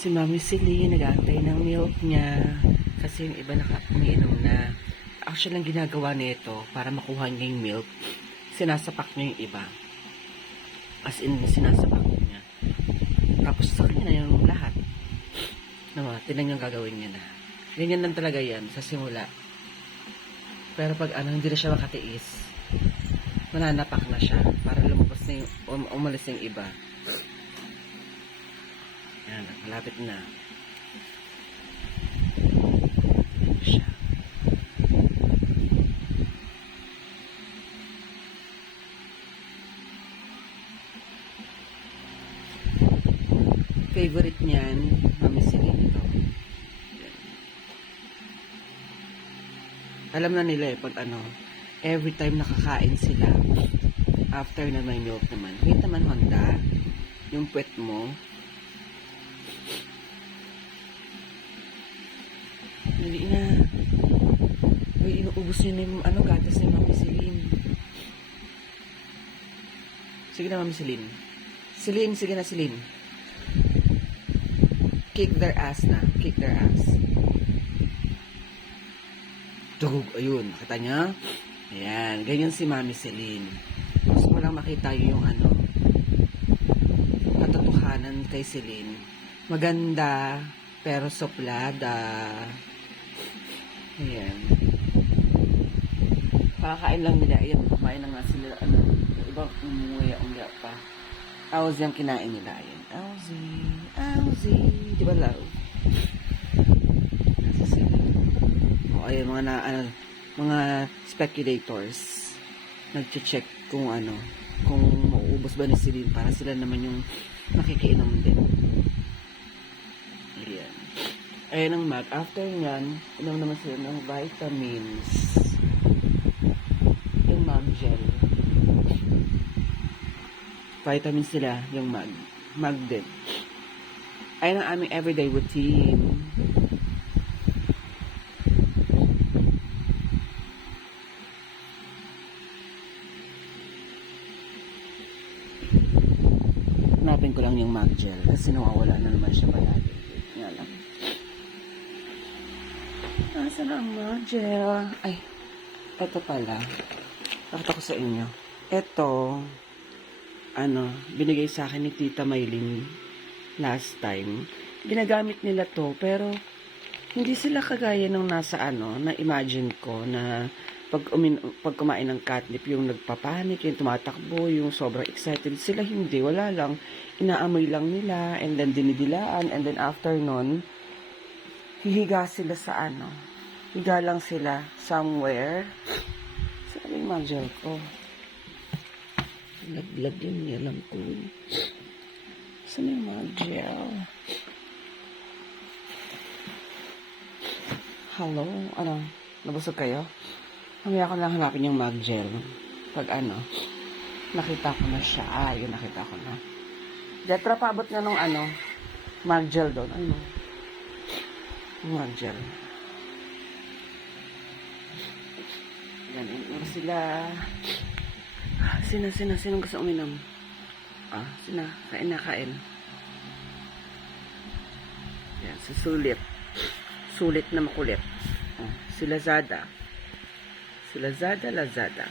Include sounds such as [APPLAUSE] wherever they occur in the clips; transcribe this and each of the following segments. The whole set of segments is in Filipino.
Si Mami Celine, nag-aantay ng milk niya. Kasi yung iba naka na. Actually, ang ginagawa nito para makuha niya yung milk, sinasapak niya yung iba. As in, sinasapak niya. Tapos sa kanya na yung lahat. Nawa, tinan yung gagawin niya na. Ganyan lang talaga yan sa simula. Pero pag ano, hindi na siya makatiis, mananapak na siya para lumabas na yung, um, umalis yung iba. Yan, malapit na. Ayan. Favorite niyan, Mami Celine ito. Yan. Alam na nila eh, pag ano, every time nakakain sila, after na may milk naman, wait naman Honda, yung puwet mo, Hindi na. Uy, inuubos niyo na yung ano, gatas ni Mami Celine. Sige na, Mami Celine. Celine, sige na, Celine. Kick their ass na. Kick their ass. Dugog, ayun. Nakita niya? Ayan, ganyan si Mami Celine. Gusto mo lang makita yung ano, katotohanan kay Celine. Maganda, pero soplada. Ayan. Pakakain lang nila. Ayan, kumain na nga sila. Ano, ibang umuya-umuya pa. Aussie ang kinain nila. Ayan. Aussie. Aussie. Di ba, love? Nasa sila. O, ayan, mga na, ano, mga speculators. Nag-check kung ano, kung mauubos ba ni Celine para sila naman yung makikiinom din. Ayan. Ang mag. After nyan, inom naman sila ng vitamins. Yung mag gel. Vitamins sila, yung mag. Mag din. Ayan ang aming everyday routine. Hanapin ko lang yung mag gel kasi nawawala na naman siya palagi. Yan lang. Nasaan ang mag gel? Ay, ito pala. Pakita ko sa inyo. Ito, ano, binigay sa akin ni Tita Maylin last time. Ginagamit nila to, pero hindi sila kagaya ng nasa ano, na imagine ko na pag, umin, pag kumain ng catnip, yung nagpapanik, yung tumatakbo, yung sobrang excited. Sila hindi, wala lang. Inaamoy lang nila, and then dinidilaan, and then after nun, hihiga sila sa ano. Higa lang sila somewhere. Saan yung mga ko? Laglag yun, alam ko. Saan yung mga gel? Hello? Ano? Nabusog kayo? Mamaya ko lang hanapin yung mag gel. Pag ano, nakita ko na siya. Ah, yun, nakita ko na. Detra, paabot nga nung ano, mag gel doon. Ano? Mag gel. Yan, yan sila. Sina, sina, sinong gusto uminom? Ah, sina, kain na, kain. Yan, si Sulit. Sulit na makulit. Oh, si Lazada. Si Lazada, Lazada.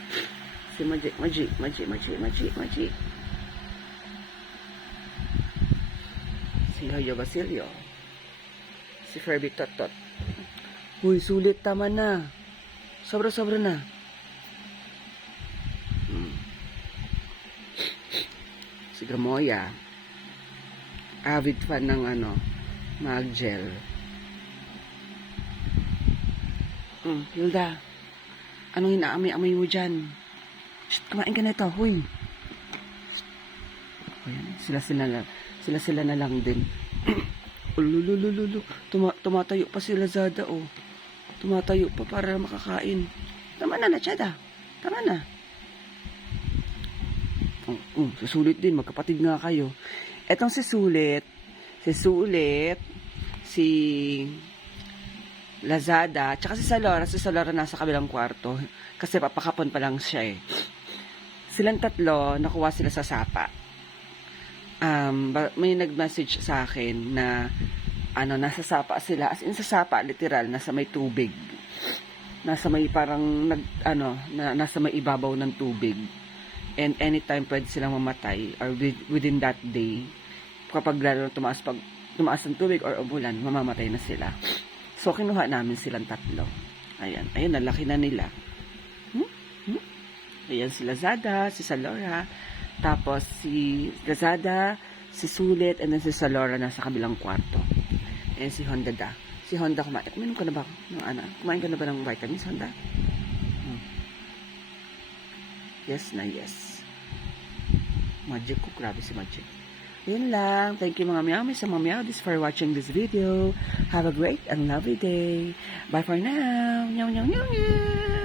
Si Maji, Maji, Maji, Maji, Maji, Maji. Si Hoyo Basilio. Si Ferby Totot. Uy, sulit, tama na. Sobra-sobra na. Hmm. Si Gamoya. Avid fan ng ano, mag-gel. Hmm, Hilda. Anong inaamoy-amoy mo dyan? Shh, kumain ka na ito, huy. Ayan, sila sila na, sila sila na lang din. [CLEARS THROAT] Ululululu, Tuma, tumatayo pa si Lazada, oh. Tumatayo pa para makakain. Tama na, Nachada. Tama na. Oh, oh, susulit din, magkapatid nga kayo. Etong si Sulit, si Sulit, si Lazada, tsaka si Salora, si Salora nasa kabilang kwarto. Kasi papakapon pa lang siya eh. Silang tatlo, nakuha sila sa sapa. Um, may nag-message sa akin na ano, nasa sapa sila. As in, sa sapa, literal, nasa may tubig. Nasa may parang, nag, ano, na, nasa may ibabaw ng tubig. And anytime pwede silang mamatay or with- within that day, kapag lalo tumaas, pag tumaas ang tubig or umulan, mamamatay na sila. So, kinuha namin silang tatlo. Ayan. Ayan, nalaki na nila. Hmm? Hmm? Ayan si Lazada, si Salora. Tapos si Lazada, si Sulit, and then si Salora nasa kabilang kwarto. And si Honda da. Si Honda kumain. Kumain ka na ba? Ng, ano? Kumain ka na ba ng vitamins, Honda? Hmm. Yes na yes. Magic ko. Grabe si Magic. Yun lang. Thank you mga meow. Sa mga meowdies for watching this video. Have a great and lovely day. Bye for now. Meow, meow, meow, meow.